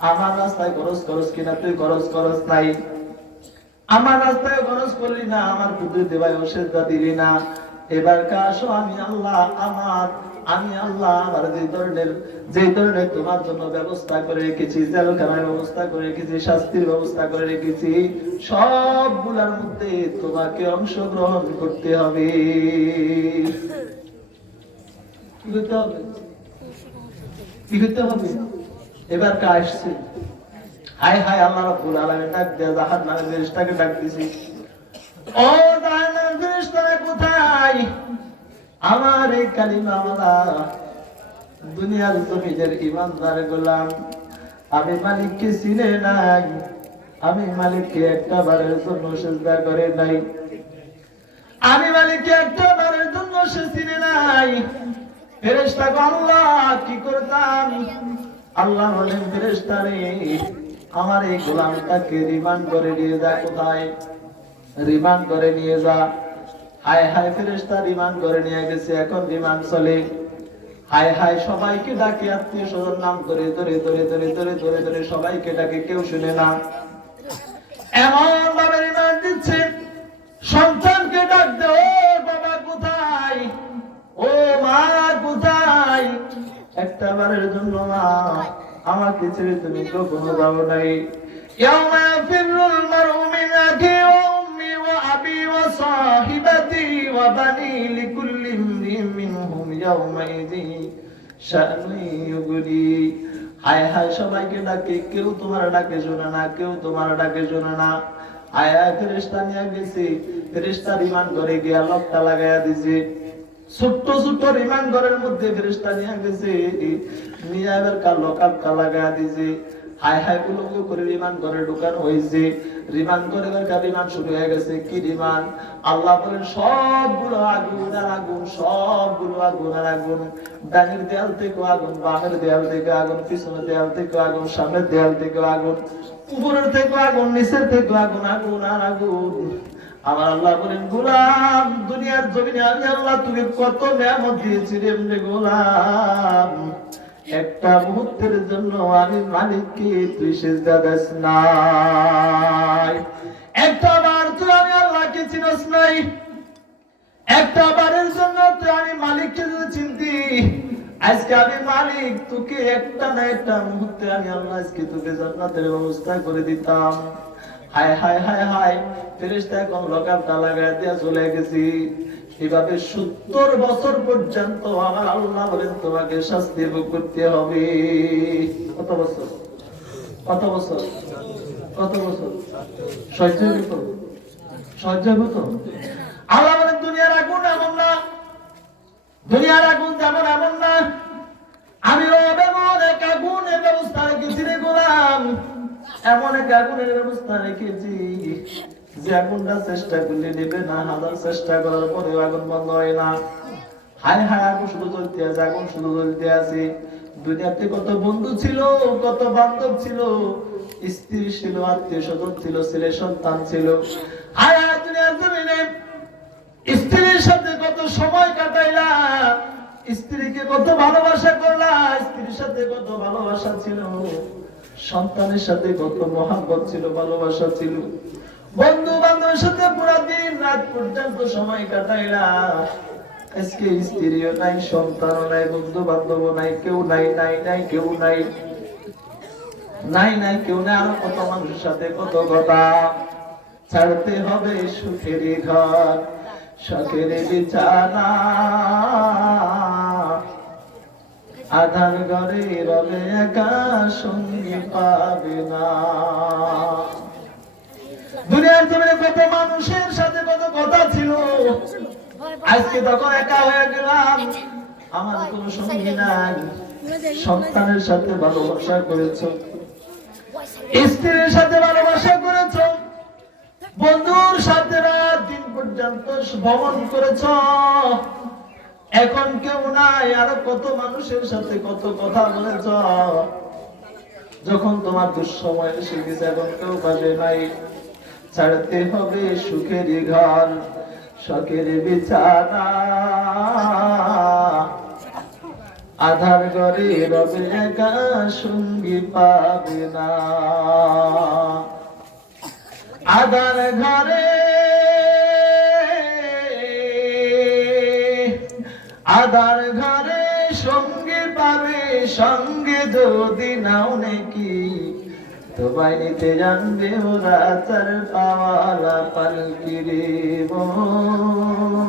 আমার রাস্তায় খরচ করস কিনা, তুই খরচ করস নাই, আমার রাস্তায় খরচ করলি না, আমার কুদরতে ভাই সেজদা দিলি না। এবার কাশো আমি আল্লাহ, আমি আল্লাহ আমার যে ধরনের তোমার জন্য ব্যবস্থা করে রেখেছি, জেলখানার ব্যবস্থা করে রেখেছি, শাস্তির ব্যবস্থা করে রেখেছি, সবগুলোর মধ্যে তোমাকে অংশগ্রহণ করতে হবে। কি করতে হবে? কি করতে হবে? এবার কা আসছে, হায় হায় আল্লাহ রাব্বুল আলামিন ডাক দিয়ে জাহান্নামের ফেরেশতাকে ডাক দিছি, ও জাহান্নামের ফেরেশতারা কোথায়? আমার এই কালিমাওয়ালা দুনিয়ার জমিনের ইমানদার গোলাম আমি মালিককে চিনে নাই, আমি মালিককে একটা বারের জন্য সিজদা করে নাই, আমি মালিককে একটা বারের জন্য সে চিনে নাই। ফেরেশতা গো আল্লাহ কি করতাম? আল্লাহ বলেন ফেরেশতা রে আমার এই গোলামটাকে রিমান্ড করে নিয়ে যা। কোথায়? রিমান্ড করে নিয়ে যা। হায় হায় ফেরেশতা রিমান্ড করে নিয়ে গেছে, এখন রিমান্ড চলে। হায় হায় সবাইকে ডাকে, আত্মীয় স্বজন নাম ধরে ধরে ধরে ধরে ধরে ধরে ধরে সবাইকে ডাকে, কেউ শুনে না। এমন ভাবে রিমান্ড দিচ্ছে, সন্তানকে ডাক দে, ও বাবা কোথায়? ও মা কোথায়? একটা বারের জন্য মা আমাকে ছেড়ে তুমি কখনো যাও নাই। ইয়াউমা ইয়াফিরুল মারউ মিন আখিহি ওয়া উম্মি ওয়া আবি ওয়া সাহিবাতি ওয়া বানি লিকুল্লি ইমরিইন মিনহুম ইয়াউমাইযিন শাআনুন ইউগনি। হায় হায় সবাইকে ডাকে, কেউ তোমার ডাকে শোনে না, কেউ তোমার ডাকে শোনে না। আয়া ফেরেশতা নিয়ে গেছে, ফেরেশতা রিমান্ড করে গিয়া লকটা লাগাইয়া দিছে। ছোট্ট ছোট্ট রিমান্ড ঘরের মধ্যে ফেরেশতা নিয়ে গেছে, নিয়ে এবার লকআপটা লাগাইয়া দিছে। হায় হায় উলঙ্গ করে রিমান্ড ঘরে ঢুকানো হয়েছে। রিমান্ড ঘরে রিমান্ড শুরু হয়ে গেছে। কি রিমান্ড? আল্লাহ বলেন সবগুলো আগুন আর আগুন, সবগুলো আগুন আর আগুন। ডানের দেয়াল থেকে আগুন, বামের দেয়াল থেকে আগুন, পিছনের দেয়াল থেকে আগুন, সামনের দেয়াল থেকে আগুন, উপরের থেকে আগুন, নিচের থেকে আগুন, আগুন আর আগুন। আমার আল্লাহ বলেন গোলাম দুনিয়ার জমিনে আমি আল্লাহ তুমি কত নিয়ামত দিয়েছি রে গোলাম, একটা মুহূর্তের জন্য আমি মালিককে তুই সিজদা দিস নাই। একটা বার তুই আমি আল্লাহকে চিনস নাই, একটা বারের জন্য তুই আমি মালিককে যদি চিনতি, আজকে আমি মালিক তোকে একটা না একটা মুহূর্তে আমি আল্লাহ আজকে তোকে জান্নাতের ব্যবস্থা করে দিতাম। হায় হায় হায় হায় ফেরেশতা এখন লকআপটা লাগায় দিয়া চলে গেছি। এভাবে 70 বছর পর্যন্ত আমার আল্লাহ বলেন তোমাকে শাস্তি ভোগ করতে হবে। কত বছর? কত বছর? কত বছর? সহ্য হতো? সহ্য হতো? আল্লাহ বলেন দুনিয়ার আগুন এমন না, দুনিয়ার আগুন যেমন এমন না, আমি এমন এক আগুনের ব্যবস্থা রেখেছি রে গোলাম, এমন এক আগুনের ব্যবস্থা রেখেছি যে আগুনটা চেষ্টা করলে নেবে না, হাজার চেষ্টা করার পরে আগুন বন্ধ হয় না। হায় হায় আগুন শুধু জ্বলতে আছে, আগুন শুধু জ্বলতে আছে। দুনিয়াতে কত বন্ধু ছিল, কত বান্ধব ছিল, স্ত্রী ছিল, আত্মীয় স্বজন ছিল, ছেলে সন্তান ছিল। হায় হায় দুনিয়ার জমিনে স্ত্রীর সাথে কত সময় কাটাইলা, স্ত্রীকে কত ভালোবাসা করলা, স্ত্রীর সাথে কত ভালোবাসা ছিল, সন্তানের সাথে কত মহব্বত ছিল, ভালোবাসা ছিল, বন্ধু বান্ধবের সাথে পুরো দিন রাত পর্যন্ত সময় কাটাইলা। আজকে স্ত্রীও নাই, সন্তানও নাই, বন্ধু বান্ধবও নাই, কেউ নাই, নাই নাই কেউ নাই, নাই নাই কেউ নাই। আরো কত মানুষের সাথে কত কথা। ছাড়তে হবে সুখের ঘর, শখের বিছানা, আধার ঘরে রবে একা, সঙ্গী পাবে না। দুনিয়ার জমিনে কত মানুষের সাথে কত কথা ছিল, আজকে তখন একা হয়ে গেলাম, আমার কোনো সঙ্গী নাই। সন্তানের সাথে ভালোবাসা করেছ, স্ত্রীর সাথে ভালোবাসা করেছ, বন্ধুর সাথে রাত দিন পর্যন্ত ভ্রমণ করেছ, এখন কেউ নাই। আরো কত মানুষের সাথে কত কথা বলেছ, যখন তোমার দুঃসময় এসে গেছে এখন কেউ পাবে নাই। ছাড়তে হবে সুখের ঘর, শখের বিছানা, আধার ঘরে রবে একা, সঙ্গী পাবে না। আধার ঘরে, আধার ঘরে সঙ্গী পাবে, সঙ্গে যদি নাও নাকি তোমায় নিতে জানবে ওরা, চার পাওয়ালা পালকি রে মন,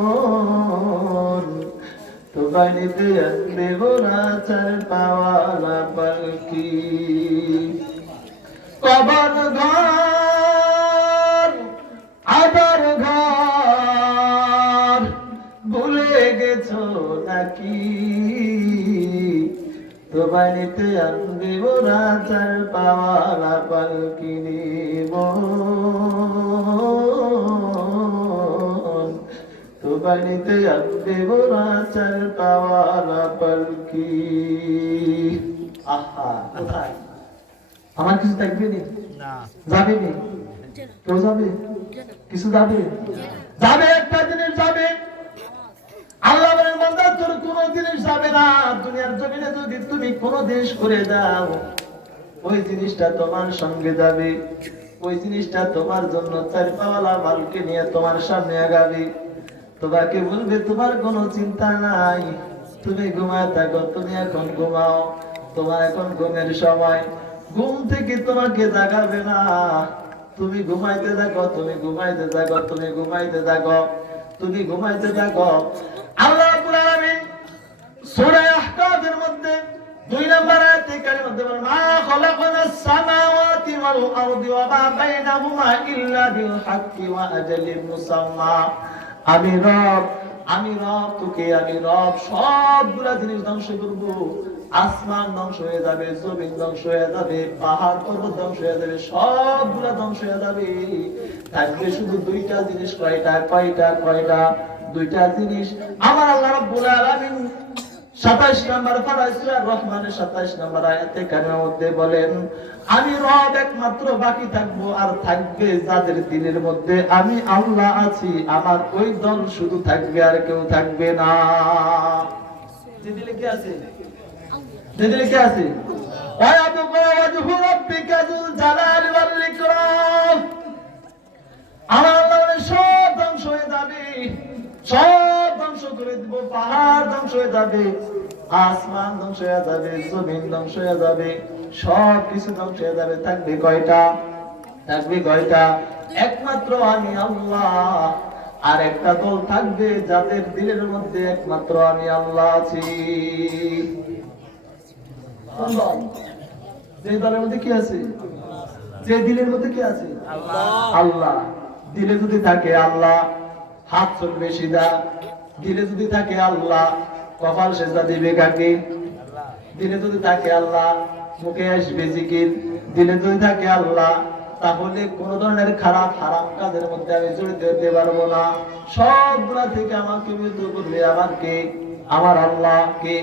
তোমায় নিতে জানবে ওরা, চার পাওয়ালা পালকি। কবর ঘর আবার ঘর ভুলে গেছো নাকি তোমায় নিতে আনবে ওরা চার পাওয়ালা পালকিনি তোমায় নিতে আনবে ওরা চার পাওয়ালা পালকি। আহা কোথায় আমার কিছু থাকবে না যাবে নি কেউ যাবে কিছু যাবে যাবে একটা জিনিস যাবে আল্লাহ বলেন বান্দা তোর কোনো জিনিস যাবে না দুনিয়ার জমিনে যদি তুমি কোনো জিনিস করে দাও ওই জিনিসটা তোমার সঙ্গে যাবে ওই জিনিসটা তোমার জন্য চার পাওয়ালা মালকে নিয়ে তোমার সামনে আগাবে তোমাকে বলবে তোমার কোনো চিন্তা নাই তুমি ঘুমায় থাকো তুমি এখন ঘুমাও তোমার এখন ঘুমের সময় ঘুম থেকে তোমাকে জাগাবে না তুমি ঘুমাইতে থাকো তুমি ঘুমাইতে থাকো তুমি ঘুমাইতে থাকো তুমি ঘুমাইতে থাকো। আল্লাহ রাব্বুল আলামিন সূরা আহকাফের মধ্যে 2 নম্বর আয়াতে কারিমার মধ্যে বলেন মা খালাকনাস সামাওয়াতি ওয়াল আরদি ওয়া মা বাইনাহুমা ইল্লা বিল হাক্কি ওয়া আজালিন মুসাম্মা। আমি রব তোকে আমি রব সবগুলা জিনিস ধ্বংস করব আসমান ধ্বংস হয়ে যাবে জমিন ধ্বংস হয়ে যাবে পাহাড় পর্বত ধ্বংস হয়ে যাবে সবগুলা ধ্বংস হয়ে যাবে থাকবে শুধু দুইটা জিনিস কয়টা দুইটা জিনিস আমার আল্লাহ রাব্বুল আলামিন 27 নম্বর পারা সূরা রহমানের 27 নম্বর আয়াতে কারিমার মধ্যে বলেন আমি রব একমাত্র বাকি থাকবো আর থাকবে যাদের দিলের মধ্যে আমি আল্লাহ আছি আমার ওই দল শুধু থাকবে আর কেউ থাকবে না। যে দিলে কি আছে যে দিলে কি আছে ওয়ায়াবকা ওয়াজহু রাব্বিকা যুল জালালি ওয়াল ইকরাম। আমার আল্লাহ সব ধ্বংস হয়ে যাবে সব ধ্বংস করে দিব পাহাড় ধ্বংস হয়ে যাবে আসমান ধ্বংস হয়ে যাবে জমিন ধ্বংস হয়ে যাবে সব কিছু ধ্বংস হয়ে যাবে থাকবে কয়টা একমাত্র আমি আল্লাহ আর একটা দল থাকবে যাদের দিলের মধ্যে একমাত্র আমি আল্লাহ আছি। যে দলের মধ্যে কি আছে যে দিলের মধ্যে কি আছে আল্লাহ দিলে যদি থাকে আল্লাহ হাত চলবে সিধা দিলে যদি থাকে আল্লাহ কপাল সেজদা দিবে কাকে দিলে যদি থাকে আল্লাহ মুখে আসবে জিকির দিলে যদি থাকে আল্লাহ তাহলে কোন ধরনের খারাপ হারাম কাজের মধ্যে আমি জড়িত হতে পারবো না সবগুলা থেকে আমাকে বিরত করবে আমাকে আমার আল্লাহ কে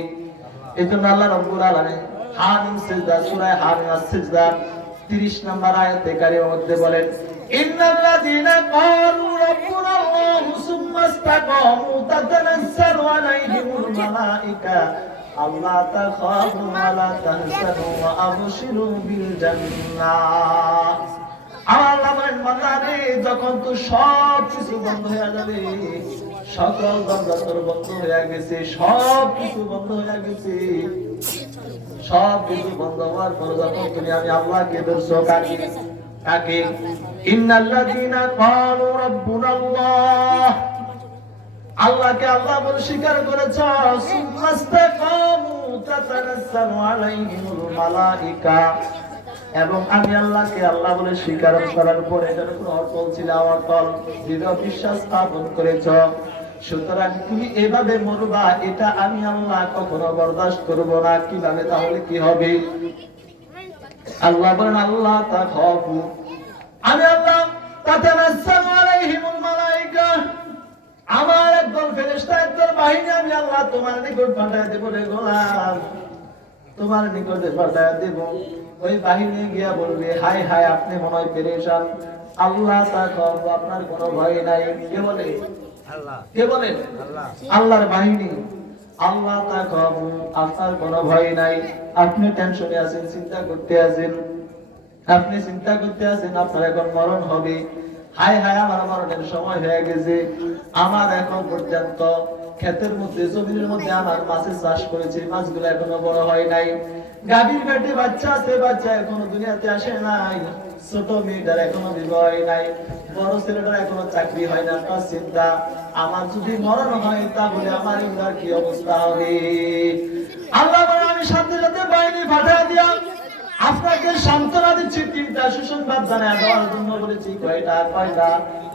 এজন্য আল্লাহ রাব্বুল আলামিন হামিম সিজদা সূরা হামিম সিজদা 30 নম্বর আয়াতে কারিমার মধ্যে বলেন ইন্নাল্লাযীনা ক্বালু রাব্বুনা আল্লাহু সুম্মা ইসতাকামু তাতানাজ্জালু আলাইহিমুল মালায়েকা আল্লা তাখাফু ওয়া লা তাহজানু ওয়া আবশিরু বিল জান্নাহ। আল্লাহ বলেন বান্দারে যখন তো সব কিছু বন্ধ হয়ে যাবে সকল দরজা তোর বন্ধ হয়ে গেছে সব কিছু বন্ধ হয়ে গেছে সব কিছু বন্ধ হওয়ার পর যখন তুমি আমি আল্লাহকে ধরছো কাকে ইন্নাল্লাযীনা ক্বালু রাব্বুনা আল্লাহ আল্লাহকে আল্লাহ বলে স্বীকার করেছ সুম্মাস্তাকামু তাতানাজ্জালু আলাইহিমুল মালায়েকা এবং আমি আল্লাহকে আল্লাহ বলে স্বীকার করার পরে এটার উপর অটল ছিল অটল দৃঢ় বিশ্বাস স্থাপন করেছ সুতরাং তুমি এভাবে মরবা এটা আমি আল্লাহ কখনো বরদাস্ত করব না। কিভাবে তাহলে কি হবে আল্লাহ বলেন আল্লাহ তাখাফু আমি আল্লাহ তাতানাজ্জালু আলাইহিমুল মালায়েকা আমার একদল ফেরেশতা একদল বাহিনী আমি আল্লাহ তোমার নিকট পাঠায় দেব রে গোলাম তোমার নিকটে পাঠায় দেব ওই বাহিনী গিয়া বলবে হায় হায় আপনি মনে হয় পেরেশান আল্লাহ তাখাফু আপনার কোনো ভয় নাই কে বলে আল্লাহ কে বলে আল্লাহ আল্লাহর বাহিনী আল্লাহ তাখাফু আপনার কোনো ভয় নাই আপনি টেনশনে আছেন চিন্তা করতে আছেন আপনার এখন মরণ হবে হায় হায় আমার মরণের সময় হয়ে গেছে আমার এখন পর্যন্ত ক্ষেতের মধ্যে জমির মধ্যে আমার মাছের চাষ করেছে মাছগুলো এখনো বড় হয় নাই গাভীর পেটে বাচ্চা আছে বাচ্চা এখনো দুনিয়াতে আসে নাই ছোট মেয়েটার এখনো বিবাহ হয় নাই বড় ছেলেটার এখনো চাকরি হয় না তার চিন্তা আমার যদি মরণ হয় তাহলে আমার ইন্দ্রার কি অবস্থা হবে আল্লাহ বলে আমি সাথে সাথে বাহিনী পাঠিয়ে দিয়া আপনাকে সান্ত্বনা দিচ্ছি বলেছি, তিনটা সুসংবাদ জানায় দেওয়ার জন্য বলেছি। কয়টা?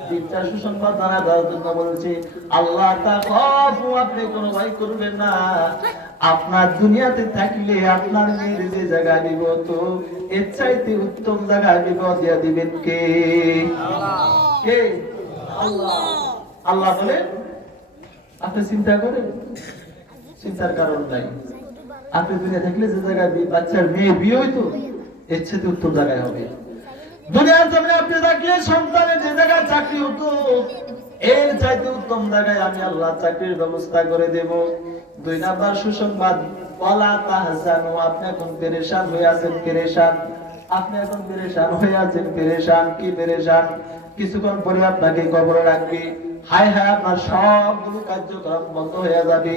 তিনটা সুসংবাদ জানায় দেওয়ার জন্য বলেছি। আল্লাহ তাখাফু, আপনি কোনো ভয় করবেন না। আপনার দুনিয়াতে থাকলে আপনার মেয়ের যে জায়গায় বিপদ, এর চাইতে উত্তম জায়গায় বিপদ দিয়া দিবেন কে? কে? আল্লাহ। আল্লাহ বলে আপনি চিন্তা করেন, চিন্তার কারণ নাই। আপনি দুনিয়া থাকলে যে জায়গায় বাচ্চার মেয়ে বিয়ে হইতো, এর চাইতে উত্তম জায়গায় হবে। দুনিয়ার জমিনে আপনি থাকলে সন্তানের যে জায়গায় চাকরি হতো, এর চাইতে উত্তম জায়গায় আমি আল্লাহ চাকরির ব্যবস্থা করে দেব। 2 নাম্বার সুসংবাদ, ওয়ালা তাহজানু, আপনি এখন পেরেশান হয়ে আছেন, পেরেশান। আপনি এখন পেরেশান হয়ে আছেন, পেরেশান। কি পেরেশান? কিছুক্ষণ পরে আপনাকে কবরে রাখবে। হায় হায়, আপনার সবগুলো কার্যক্রম বন্ধ হয়ে যাবে।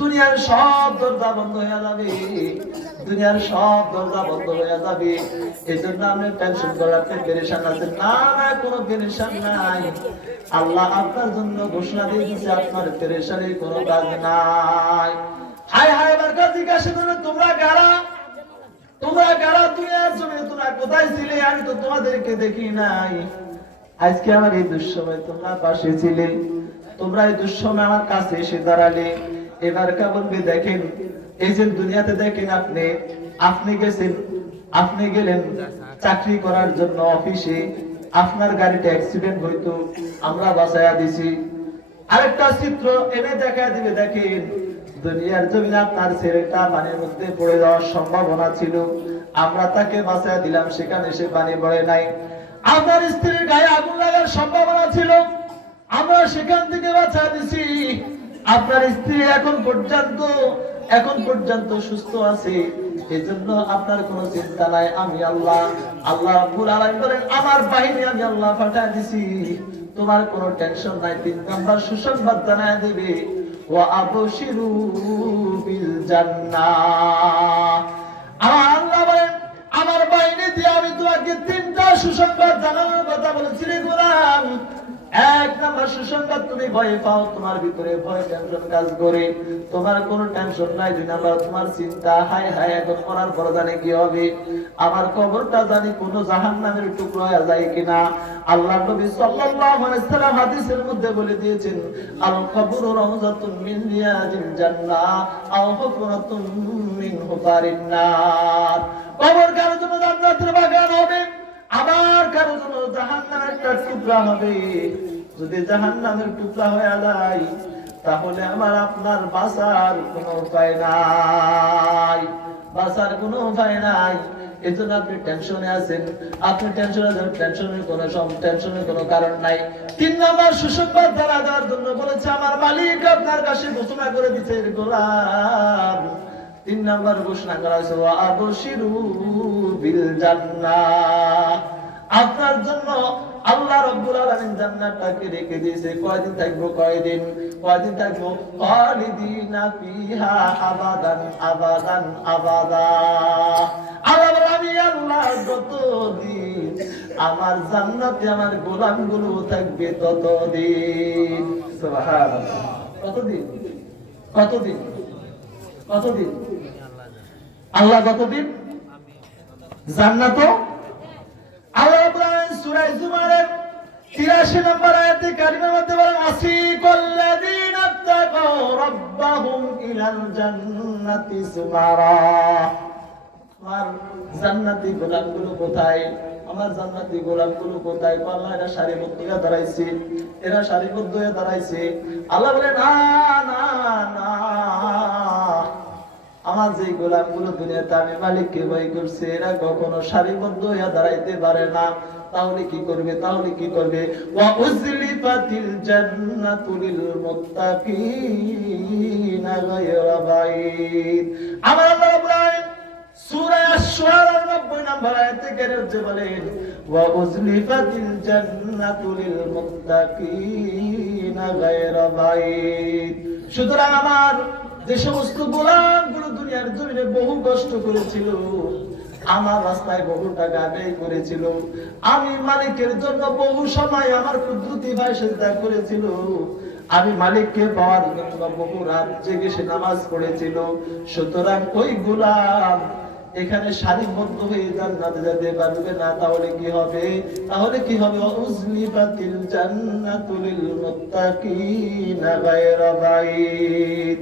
দুনিয়ার সব দরজা বন্ধ হয়ে যাবে, দুনিয়ার সব দরজা বন্ধ হয়ে যাবে। এই জন্য আপনি টেনশন করে আপনি পেরেশান আছেন। না না, কোনো পেরেশান নাই। আল্লাহ আপনার জন্য ঘোষণা দিয়ে দিয়েছে, আপনার পেরেশানির কোনো কাজ নাই। হায় হায়, এবার জিজ্ঞাসা করবে, তোমরা কারা? তোমরা কারা? দুনিয়ার জমিনে তোমরা কোথায় ছিলে? আমি তো তোমাদেরকে দেখি নাই। আজকে আমার এই দুঃসময় তোমরা পাশে ছিলে, তোমরা এই দুঃসময় আমার কাছে এসে দাঁড়ালে। এবার বলবে, দেখেন এই যে দুনিয়াতে দেখেন, আপনি গেছেন, আপনি গেলেন চাকরি করার জন্য অফিসে, আপনার গাড়িতে অ্যাক্সিডেন্ট হইতো, আমরা বাঁচায়া দিছি। আরেকটা চিত্র এনে দেখা দিবে, দেখেন দুনিয়ার জমিনে আপনার ছেলেটা পানির মধ্যে পড়ে যাওয়ার সম্ভাবনা ছিল, আমরা তাকে বাঁচায়া দিলাম, সেখানে সে পানি পড়ে নাই। আপনার স্ত্রীর গায়ে আগুন লাগার সম্ভাবনা ছিল, আমরা সেখান থেকে বাঁচায়া দিছি। আপনার স্ত্রী এখন পর্যন্ত সুস্থ আছে, এজন্য আপনার কোনো চিন্তা নাই। আমি আল্লাহ রাব্বুল আলামিন বলেন, আমার বাহিনী আমি আল্লাহ পাঠিয়ে দিছি, তোমার কোনো টেনশন নাই। 3 নাম্বার সুসংবাদ জানায় দিবে, ওয়া আবশিরু বিল জান্নাহ। আমার আল্লাহ বলেন, আমার বাহিনী দিয়ে আমি তোমাকে 3টা সুসংবাদ জানানোর কথা বলেছি রে গোলাম। 1 নাম্বার সুসংবাদ, তুমি ভয় পাও, তোমার ভিতরে ভয় টেনশন কাজ করে, তোমার কোনো টেনশন নাই। 2 নাম্বার, তোমার চিন্তা, হায় হায় এখন মরার পর জানি কি হবে, আমার কবরটা জানি কোন জাহান্নামের টুকরো হয়ে যায় কিনা। আল্লাহ নবী সাল্লাল্লাহু আলাইহি ওয়াসাল্লাম হাদিসের মধ্যে বলে দিয়েছেন, আল কবরু রাউযাতুন মিন রিয়াজিল জান্নাহ আও হুফরাতুন মিন হুফারিন নার। কবর কারো জন্য জান্নাতের বাগান হবে, আবার কারো জন্য জাহান্নামের একটা টুকরা হবে। যদি জাহান্নামের টুকরা হয়ে যায়, তাহলে আমার আপনার বাঁচার কোনো উপায় নাই, বাঁচার কোনো উপায় নাই। এজন্য আপনি টেনশনে আছেন, আপনি টেনশনে আছেন, টেনশনের কোনো কারণ নাই। 3 নাম্বার সুসংবাদ জানা দেওয়ার জন্য বলেছে, আমার মালিক আপনার কাছে ঘোষণা করে দিচ্ছে, গোলাম 3 নাম্বার ঘোষণা করা হয়েছে, ওয়া আবশিরু বিল জান্নাহ। আপনার জন্য আল্লাহ রাব্বুল আলামিন জান্নাতটাকে রেখে দিয়েছে। কয়দিন থাকবো? কয়দিন থাকবো? খালিদিনা ফিহা আবাদান আবাদান আবাদা। আল্লাহ বলে, আমি আল্লাহ যতদিন আমার জান্নাতে আমার গোলামগুলো থাকবে ততদিন। সুবহানাল্লাহ। কতদিন? আল্লাহ কতদিন জান্নাত? আল্লাহ রাব্বুল আলামিন সূরা জুমারের 83 নম্বর আয়াতে কারিমার মধ্যে বলেন, আসিকাল্লাযীনা তাকাউ রাব্বাহুম ইলাল জান্নাতি সুমারা। আমার জান্নাতি গোলামগুলো কোথায়? আমার জান্নাতি গোলামগুলো কোথায়? আল্লাহ, এরা সারিবদ্ধ হয়ে দাঁড়াইছে, এরা সারিবদ্ধ হয়ে দাঁড়াইছে। আল্লাহ বলে, না না না, আমার যে গোলামগুলো দুনিয়াতে আমি মালিককে ভয় করছে, এরা কখনো সারিবদ্ধ হয়ে দাঁড়াইতে পারে না। তাহলে কি করবে? ওয়া উযলিফাতিল জান্নাতু লিল মুত্তাকিনা গায়রা বাইদ। আমার আল্লাহ রাব্বুল আলামিন সূরা আশ-শুআরার 90 নম্বর আয়াতে কেরাতে বলেন, ওয়া উযলিফাতিল জান্নাতু লিল মুত্তাকিনা গায়রা বাইদ। সুতরাং আমার যে সমস্ত গোলামগুলো দুনিয়ার জমিনে বহু কষ্ট করেছিল, আমার রাস্তায় বহু টাকা ব্যয় করেছিল, আমি মালিকের জন্য বহু সময় আমার কুদরতি ভাই সিজদা করেছিল, আমি মালিককে পাওয়ার জন্য বহু রাত জেগে সে নামাজ পড়েছিল। সুতরাং ওই গোলাম এখানে সারিবদ্ধ হয়ে জান্নাতে যেতে পারবে না, তাহলে কি হবে? উজলিফাতিল জান্নাতু লিল মুত্তাকিনা গায়রা বাঈদ।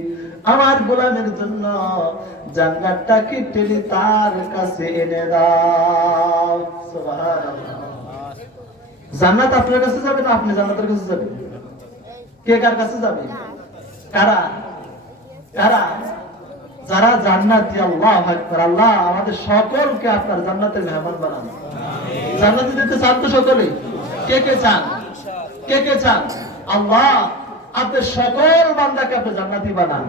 আমার গোলামের জন্য জান্নাতটাকে টেনে তার কাছে এনে দাও। সুবহানাল্লাহ। জান্নাত আপনার কাছে যাবে না আপনি জান্নাতের কাছে যাবেন? কে কার কাছে যাবে? কারা কারা? যারা জান্নাতি। আল্লাহু আকবার। আল্লাহ আমাদের সকলকে আপনার জান্নাতের মেহমান বানান। জান্নাতে যেতে চান তো সকলে? কে কে চান? কে কে চান? আল্লাহ আপনার সকল বান্দাকে আপনি জান্নাতি বানান।